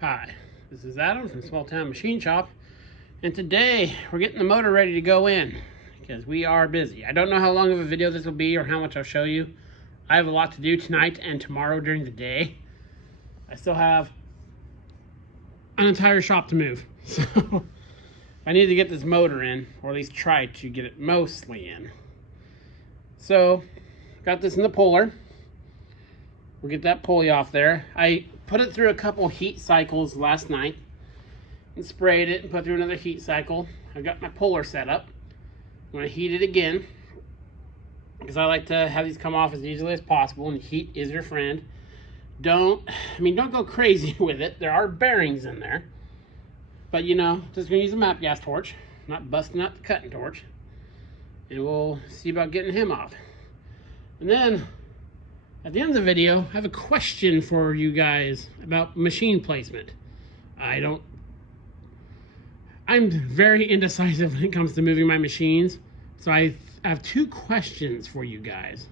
Hi, this is Adam from Small Town Machine Shop, and today we're getting the motor ready to go in because we are busy. I don't know how long of a video this will be or how much I'll show you. I have a lot to do tonight and tomorrow during the day. I still have an entire shop to move, so I need to get this motor in, or at least try to get it mostly in. So, got this in the puller. We'll get that pulley off there. I put it through a couple heat cycles last night and sprayed it and put through another heat cycle. I've got my puller set up. I'm going to heat it again because I like to have these come off as easily as possible, and heat is your friend. Don't go crazy with it. There are bearings in there. But just going to use a map gas torch, not busting out the cutting torch. And we'll see about getting him off. And then at the end of the video, I have a question for you guys about machine placement. I'm very indecisive when it comes to moving my machines. So I have two questions for you guys.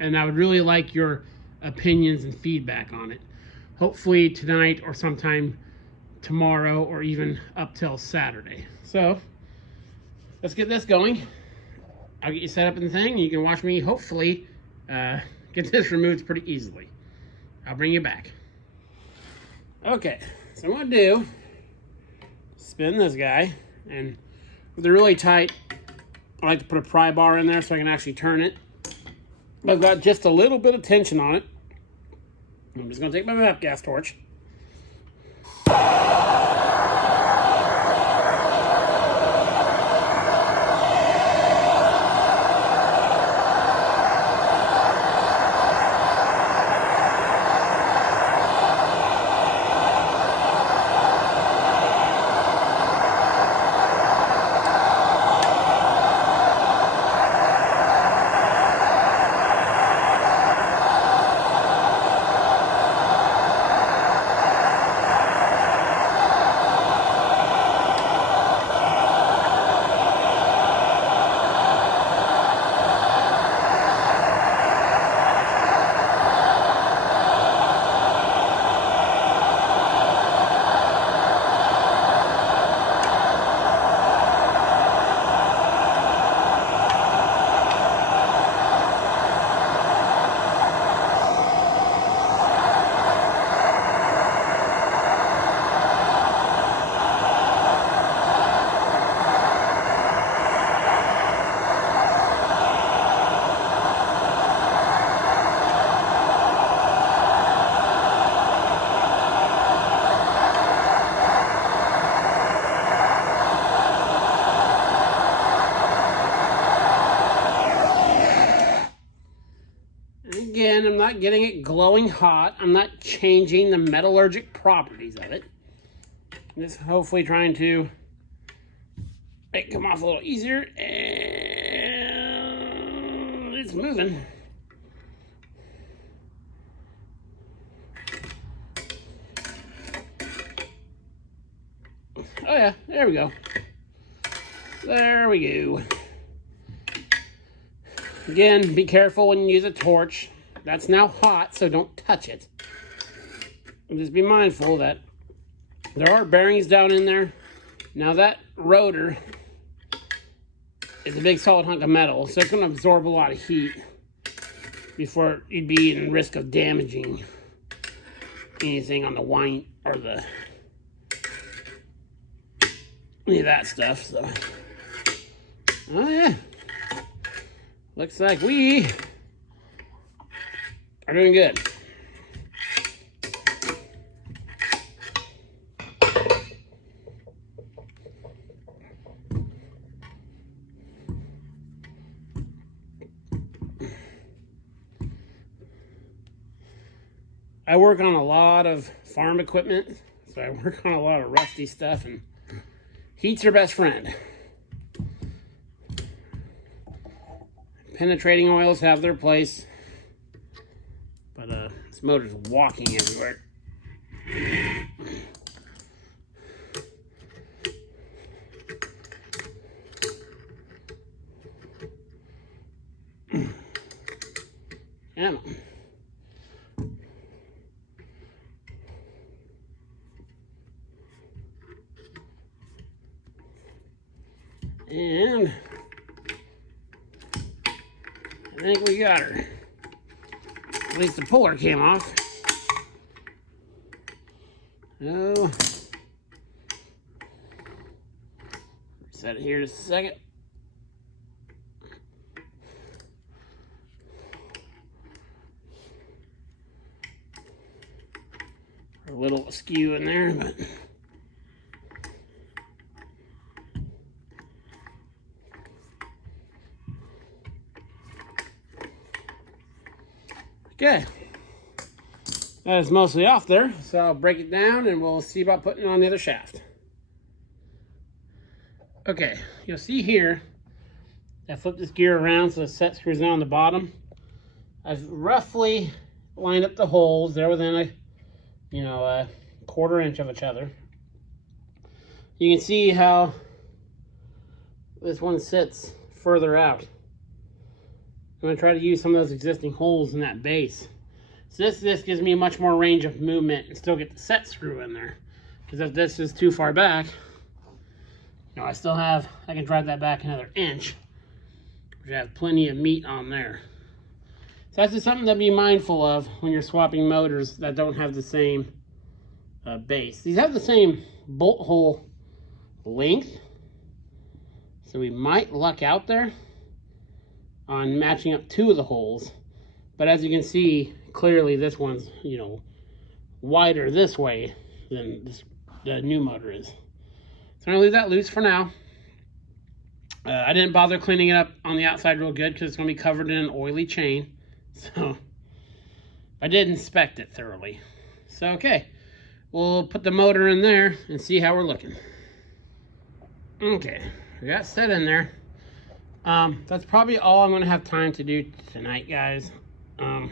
And I would really like your opinions and feedback on it. Hopefully tonight or sometime tomorrow or even up till Saturday. So let's get this going. I'll get you set up in the thing, and you can watch me hopefully get this removed pretty easily. I'll bring you back. Okay, so I'm going to do, spin this guy, and with the really tight, I like to put a pry bar in there so I can actually turn it. I've got just a little bit of tension on it. I'm just going to take my map gas torch. Again, I'm not getting it glowing hot. I'm not changing the metallurgic properties of it. I'm just hopefully trying to make it come off a little easier. And it's moving. Oh yeah, there we go. There we go. Again, be careful when you use a torch. That's now hot, so don't touch it. And just be mindful that there are bearings down in there. Now that rotor is a big solid hunk of metal, so it's going to absorb a lot of heat before you'd be in risk of damaging anything on the wind or any of that stuff. So, oh yeah. Looks like we are doing good. I work on a lot of farm equipment, so I work on a lot of rusty stuff, and heat's your best friend. Penetrating oils have their place, but this motor's walking everywhere. Come on. And I think we got her. At least the puller came off. No. Set it here just a second. A little askew in there, but okay. That is mostly off there, so I'll break it down and we'll see about putting it on the other shaft. Okay, you'll see here, I flip this gear around so the set screws down on the bottom. I've roughly lined up the holes. They're within a 1/4 inch of each other. You can see how this one sits further out. I'm going to try to use some of those existing holes in that base. So this gives me much more range of movement and still get the set screw in there. Because if this is too far back, I can drive that back another inch, which I have plenty of meat on there. So that's just something to be mindful of when you're swapping motors that don't have the same base. These have the same bolt hole length, so we might luck out there on matching up 2 of the holes. But as you can see, clearly this one's, wider this way than the new motor is. So I'm gonna leave that loose for now. I didn't bother cleaning it up on the outside real good because it's gonna be covered in an oily chain. So I did inspect it thoroughly. So okay, we'll put the motor in there and see how we're looking. Okay, we got set in there. That's probably all I'm gonna have time to do tonight, guys. I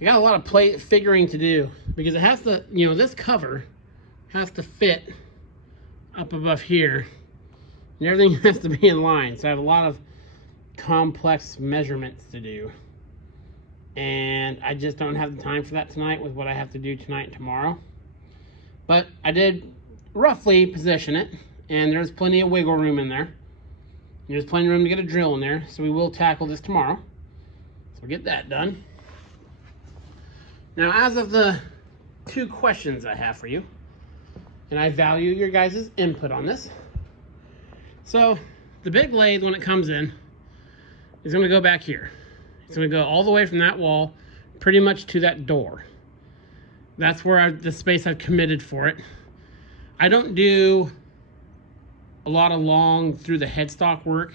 got a lot of figuring to do because it has to, this cover has to fit up above here and everything has to be in line. So I have a lot of complex measurements to do. And I just don't have the time for that tonight with what I have to do tonight and tomorrow. But I did roughly position it, and there's plenty of wiggle room in there. There's plenty of room to get a drill in there, so we will tackle this tomorrow. So we'll get that done. Now, as of the 2 questions I have for you, and I value your guys' input on this. So, the big lathe, when it comes in, is going to go back here. It's going to go all the way from that wall pretty much to that door. That's where the space I've committed for it. I don't do a lot of long through the headstock work.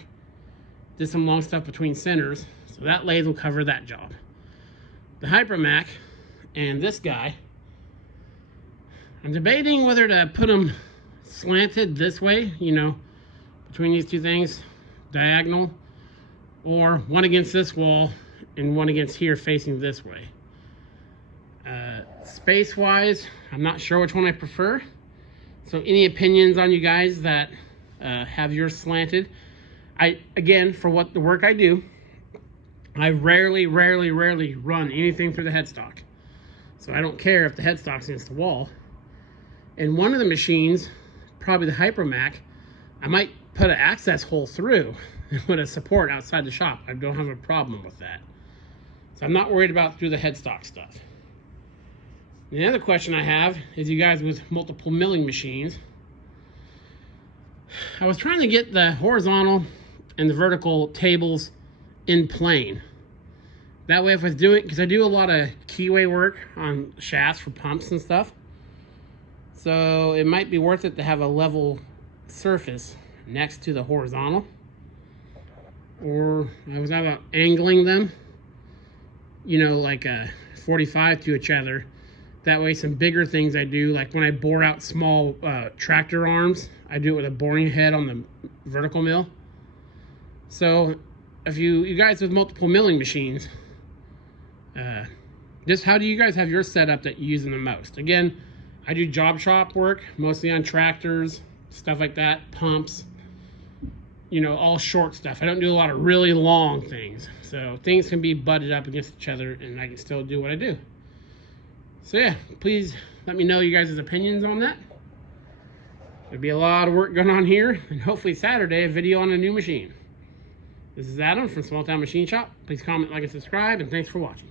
Did some long stuff between centers. So that lathe will cover that job. The Hypermac and this guy, I'm debating whether to put them slanted this way, between these 2 things, diagonal, or one against this wall and one against here facing this way. Space wise, I'm not sure which one I prefer. So any opinions on you guys that have yours slanted? Again, for what the work I do, I rarely run anything through the headstock. So I don't care if the headstock's against the wall. And one of the machines, probably the Hypermac, I might put an access hole through and put a support outside the shop. I don't have a problem with that. So I'm not worried about through the headstock stuff. The other question I have is, you guys with multiple milling machines, I was trying to get the horizontal and the vertical tables in plane. That way if I was doing, because I do a lot of keyway work on shafts for pumps and stuff, so it might be worth it to have a level surface next to the horizontal. Or I was about angling them, like a 45 to each other. That way some bigger things I do, like when I bore out small tractor arms, I do it with a boring head on the vertical mill. So if you guys with multiple milling machines, just how do you guys have your setup that you're using the most? Again, I do job shop work, mostly on tractors, stuff like that, pumps, all short stuff. I don't do a lot of really long things. So things can be butted up against each other and I can still do what I do. So yeah, please let me know you guys' opinions on that. There'll be a lot of work going on here, and hopefully Saturday, a video on a new machine. This is Adam from Small Town Machine Shop. Please comment, like, and subscribe, and thanks for watching.